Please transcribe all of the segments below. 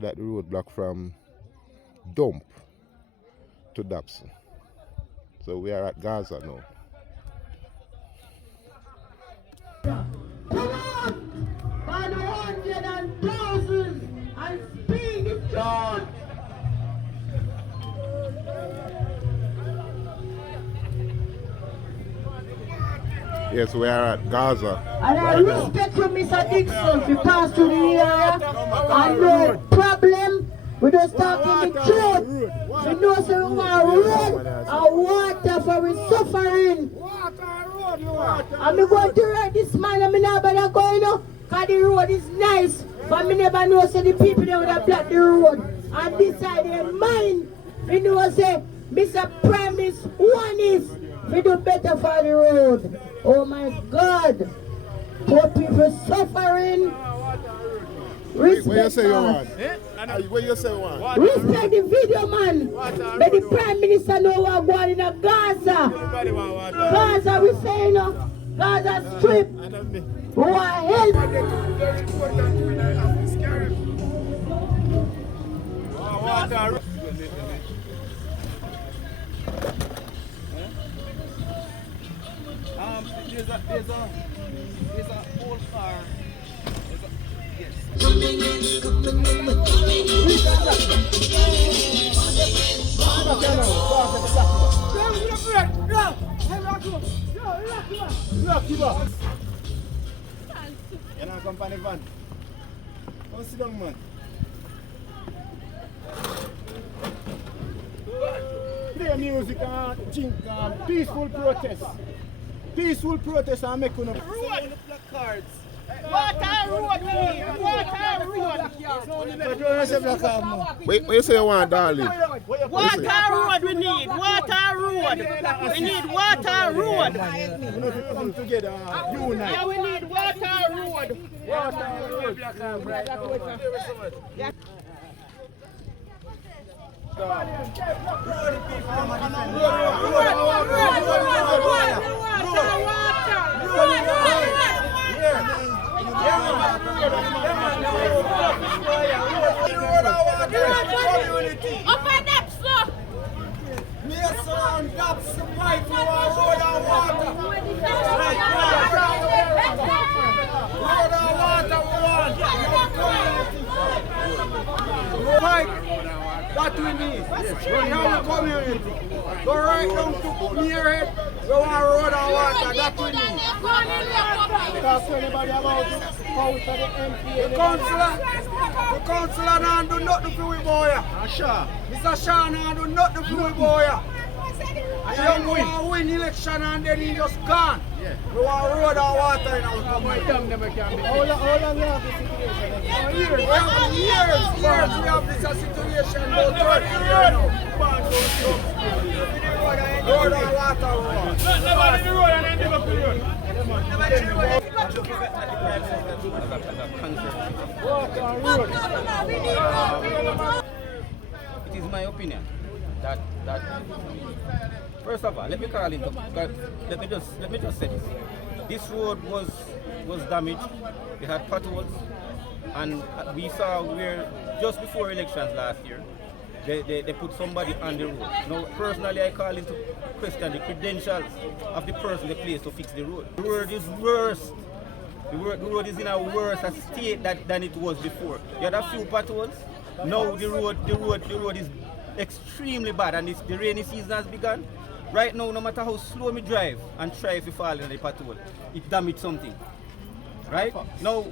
That the roadblock from Dump to Dobson. So we are at Gaza now. Come on! By the hundreds and thousands and speak the truth! Yes, we are at Gaza. And I respect you, Mr. Dixon, we pass through the area and no problem. We just talking the truth. We know so we want road and water for we suffering. And me going to write this man and me not better going now. Because the road is nice. But me never know so the people they would have blocked the road. And decide their mind. We know say Mr. Premise one is we do better for the road. Oh my God. Poor people suffering. Respect, Where you say you want? Where you say you want? Respect the video, man. But the Prime Minister know what going in Gaza. Gaza, we say, you know, Gaza Strip. We want help. There's a old car. Yes. You're not company van. Come sit down, man. Play music and drink and peaceful protest. Peaceful protest and make one up. Road black cards. Water road we need. Water road. Where you say you want, darling? Water road we need. Water road. We need water road. Come together. Unite. Yeah, we need water road. Water road. Open up, sir. Me a son, Dobson fight for our road and water. Road and water, we want. Fight. That we need. Run down the community. Go right down to near it. Go on road and water. That we need. Talk to anybody about it. Out to the MP. The councillor now do nothing for we boy. Sure. Mr. Shaw now do nothing for we boy. He don't want to win election and then he just gone. Yeah. We want road and water in our community. How long you have this situation? Years we have this situation. About 30 years now. Road and water. Nobody in the road and then they go to the road. It is my opinion that first of all, let me call it. Let me just say this. This road was damaged. It had potholes, and we saw where just before elections last year, they put somebody on the road. Now, personally, I call into question the credentials of the person they placed to fix the road. The road is worse. The road is in a worse state than it was before. You had a few potholes. Now the road is extremely bad, and the rainy season has begun. Right now, no matter how slow me drive and try if you fall in the pothole, it damaged something. Right? Now,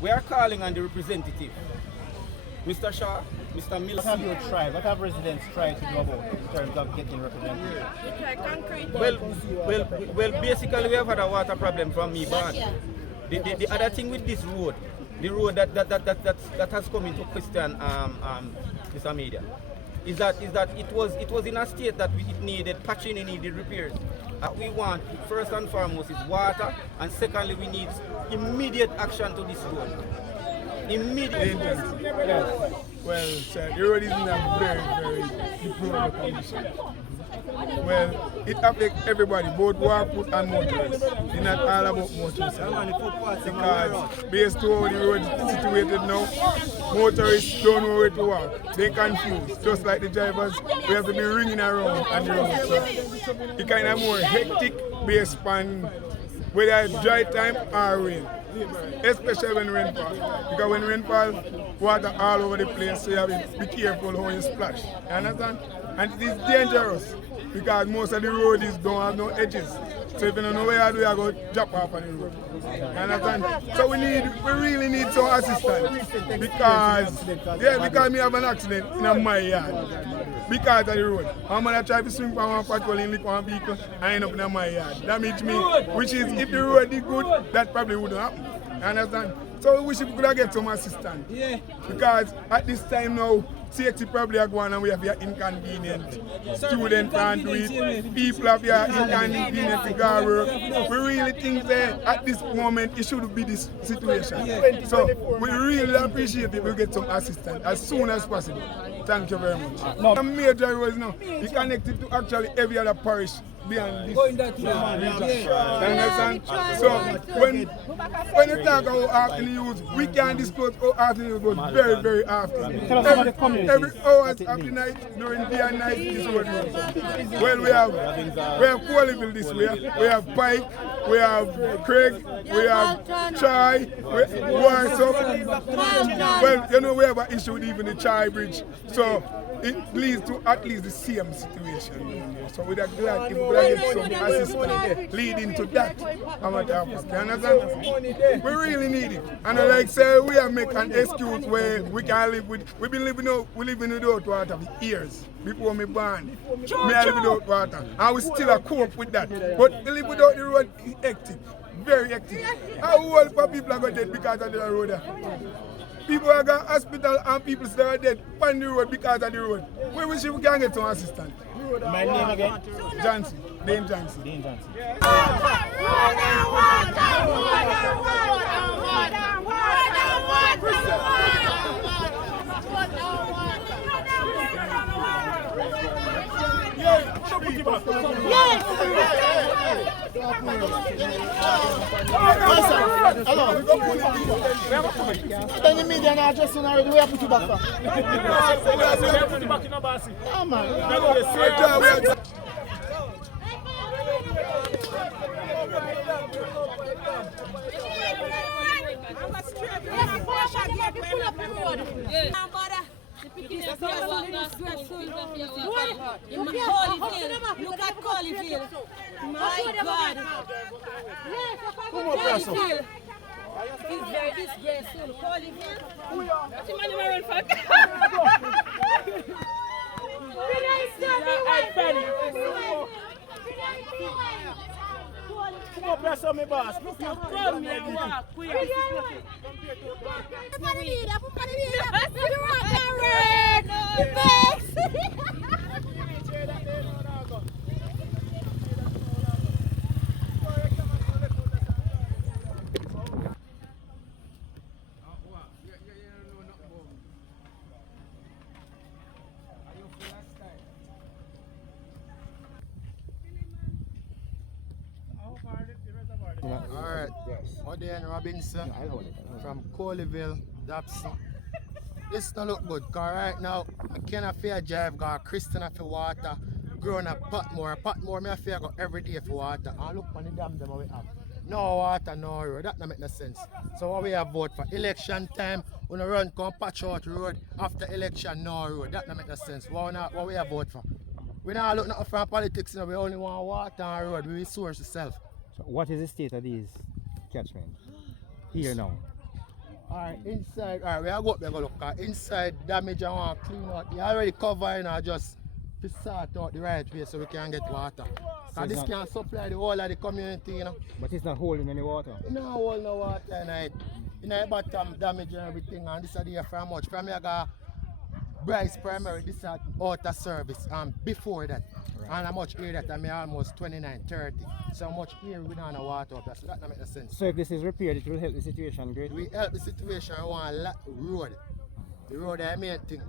we are calling on the representative, Mr. Shaw, Mr. Mills. What have you tried? What have residents tried to do about it in terms of getting represented? Well, basically we have had a water problem from me, but the other thing with this road, the road that has come into question, Mr. Media, is that it was in a state that it needed patching, it needed repairs. What we want first and foremost is water, and secondly we need immediate action to this road. Immediate. Yes. Well, sir, the road is in a very, very deplorable condition. Well, it affects everybody, both walk foot and motorists. It's not all about motorists. Because based on how the road is situated now, motorists don't know where to walk. They're confused. Just like the drivers, we have to be ringing around on the road. So it's kind of more hectic based on whether it's dry time or rain. Especially when rain falls. Because when rain falls, water all over the place, so you have to be careful how you splash. You understand? And it is dangerous because most of the road don't have no edges. So if you don't know where you do, you go drop off on the road. You understand? So we really need some assistance because me have an accident in my yard because of the road. I'm gonna try to swing from one patrol in one vehicle and end up in my yard. That means me, which is if the road is good, that probably wouldn't happen. You understand? So we wish we could get some assistance. Yeah. Because at this time now, safety probably are going and we have your inconvenient. Students can't do it. People have your inconvenient to go work. We really think that at this moment it should be this situation. So we really appreciate if we get some assistance as soon as possible. Thank you very much. The major roads now, it's connected to actually every other parish beyond this. Going that understand? So when you talk about often use, we can disclose how often you go very, very often. Every hours of the night, during day and night, this road goes. Well, we have Qualiville this way, we have Pike, we have Craig, we have Chai, Warsaw. Well, you know we have an issue with even the Chai Bridge. So it leads to at least the same situation. So we're glad if we get some assistance leading to that. You understand? We really need it. And like say we have make an excuse where we can live with, we live without water for years before me born. I live without water. And we still cope with that. But to live without the road is hectic. Very hectic. How old people are going to dead because of the road? People are going to hospital and people still are dead on the road because of the road. We wish we can get some assistance. My name again? Johnson. Dane Johnson. Dane Johnson. Then the media now just already, we have put you back. Yeah, man. Look at Colleyville. My God. Colleyville. It's very disgraceful. Colleyville. Come on, press on me, boss. Come here, walk. Alright, Odean Robinson from Colleyville, Dobson. This don't look good, because right now I can't fear drive because Christian for water, growing a Patmore. Patmore me fear go every day for water. And look on the dam them we have. No water, no road. That don't make no sense. So what we have vote for election time, we don't run come patch out road. After election, no road. That don't make no sense. What we have vote for? We don't look nothing from politics, you know. We only want water and road. We resource itself. So what is the state of these catchments here now? Alright, inside, alright, we are go up there go look at inside damage I want to clean out. You already covering or just to sort out the right way so we can get water. So this can supply the whole of the community, you know. But it's not holding any water? No hold no water in it. You know about damage and everything, and this is the from much. From here got Bryce Primary, this is out of service before that. Right. And how much here that I'm almost 29, 30. So how much here we don't have water up there, so that doesn't make sense. So if this is repaired, it will help the situation greatly? We help the situation, we want a road. The road is the main thing.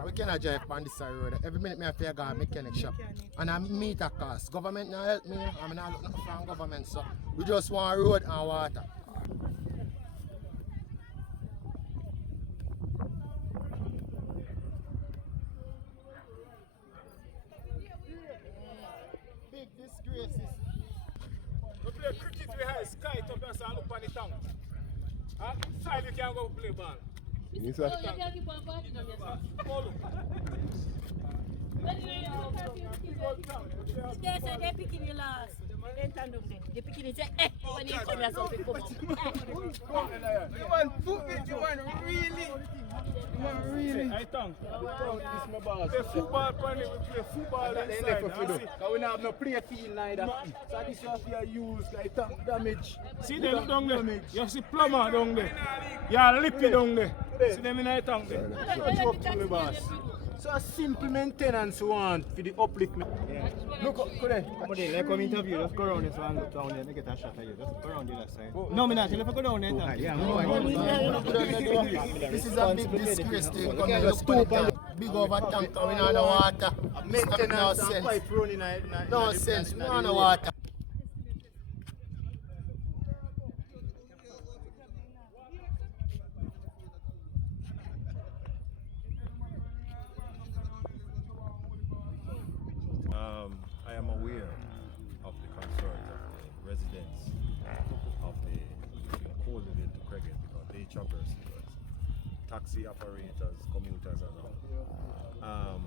'Cause we cannot drive on this road. Every minute me have to go to mechanic shop. And I meet a cost. Government not help me. I'm not looking for government. So we just want road and water. Big disgraces. We play cricket with high sky top and look on the tongue. Inside you can go play ball. Yes, sir. They say they're picking you last. They're picking you say, when you come here, something come up. You want football? You want really? You want really? I tongue. This my ball. Play football, we play football inside. Because we don't have no play field neither. So this is your use like damage. See them down there. You see plumber down there. You are lippy down there. See them in the tongue there. Joke to me, boss. So a simple maintenance want for the upliftment. Yeah. Look up, come there. Like come interview, just go around this one, look down there, and get a shot of you. Just go around the other side. No, me not. If I go down there, yeah, This is a big disgrace thing. Come here, look for the big over tank coming on the water. maintenance No and sense. pipe running. No sense. We want the water. I am aware of the concerns of the residents of the Colville to Creggan because they traverse taxi operators, commuters and all.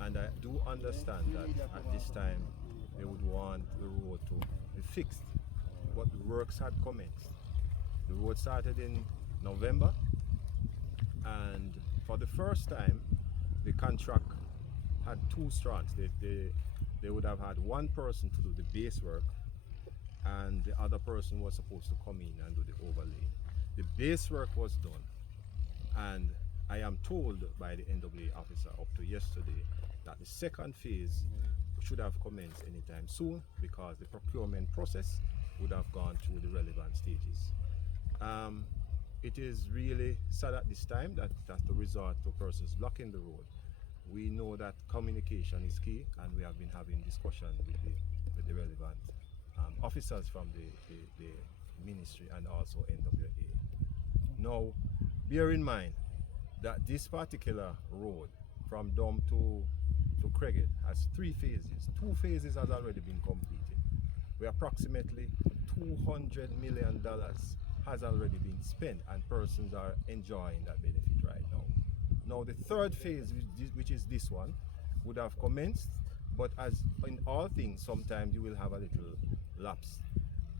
And I do understand that at this time they would want the road to be fixed, but the works had commenced. The road started in November, and for the first time the contract had two strands. They would have had one person to do the base work, and the other person was supposed to come in and do the overlay. The base work was done, and I am told by the NWA officer up to yesterday that the second phase should have commenced anytime soon because the procurement process would have gone through the relevant stages. It is really sad at this time that it has to resort to persons blocking the road. We know that communication is key, and we have been having discussion with the relevant officers from the ministry and also NWA. Now, bear in mind that this particular road from Dom to Creggan has 3 phases. 2 phases has already been completed, where approximately $200 million has already been spent, and persons are enjoying that benefit right now. Now the third phase, which is this one, would have commenced, but as in all things, sometimes you will have a little lapse.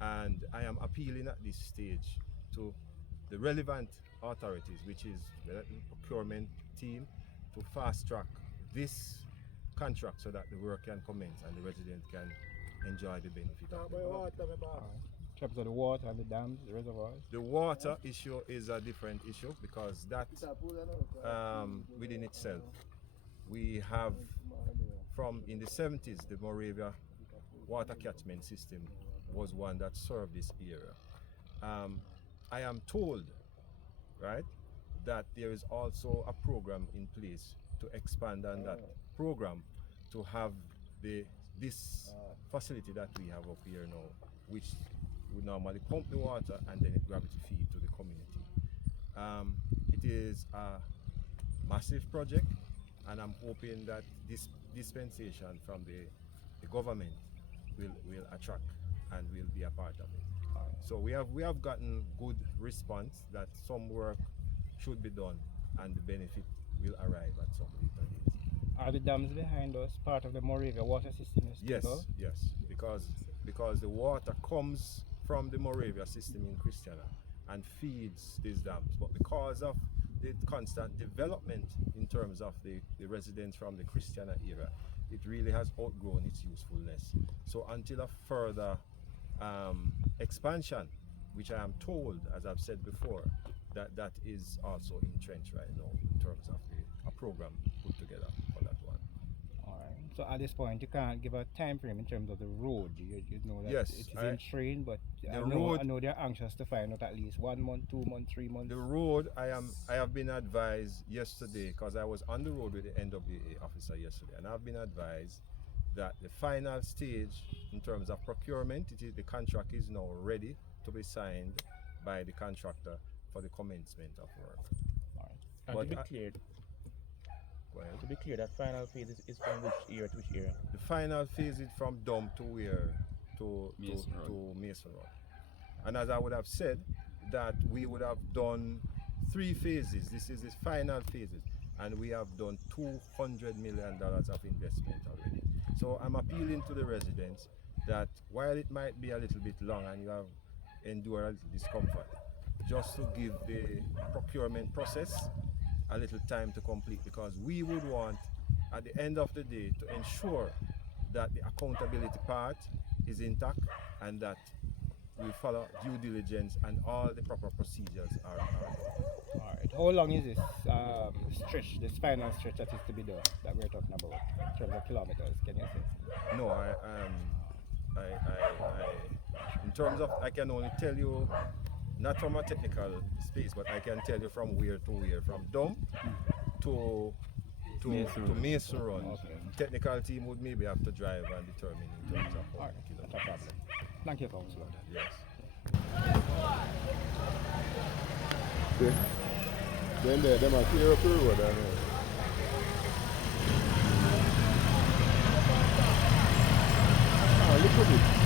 And I am appealing at this stage to the relevant authorities, which is the procurement team, to fast track this contract so that the work can commence and the resident can enjoy the benefit of the work. In terms of the water and the dams, the reservoirs. The water issue is a different issue because that within itself, we have from in the 70s, the Moravia water catchment system was one that served this area. I am told, right, that there is also a program in place to expand on that program to have this facility that we have up here now, which would normally pump the water and then it gravity feed to the community. It is a massive project, and I'm hoping that this dispensation from the government will attract and will be a part of it. So we have gotten good response that some work should be done and the benefit will arrive at some later date. Are the dams behind us part of the Moravia water system? Yes, because the water comes from the Moravia system in Christiana and feeds these dams, but because of the constant development in terms of the residents from the Christiana era, it really has outgrown its usefulness. So until a further expansion, which I am told, as I've said before, that is also entrenched right now in terms of a program put together for that one. All right. So at this point, you can't give a time frame in terms of the road. You know that Yes, it is in train, but I know they're anxious to find out at least 1 month, 2 months, 3 months. The road, I have been advised yesterday, because I was on the road with the NWA officer yesterday, and I've been advised that the final stage in terms of procurement, the contract is now ready to be signed by the contractor for the commencement of work. All right. And to be clear, that final phase is from which area to which area? The final phase is from Dump to where? To Mason Road. And as I would have said, that we would have done 3 phases. This is the final phases. And we have done $200 million of investment already. So I'm appealing to the residents that while it might be a little bit long and you have endured a little discomfort, just to give the procurement process a little time to complete, because we would want at the end of the day to ensure that the accountability part is intact and that we follow due diligence and all the proper procedures are done. All right. How long is this stretch, this final stretch that is to be done that we're talking about in terms of kilometers? Can you say? No, in terms of, I can only tell you, not from a technical space, but I can tell you from where to where, from Dump to Mason Run. Okay. Technical team would maybe have to drive and determine in terms of how many kilometers. Not a problem. Thank you, Councillor. Yes. See? Then them are clear up the road. Look at it.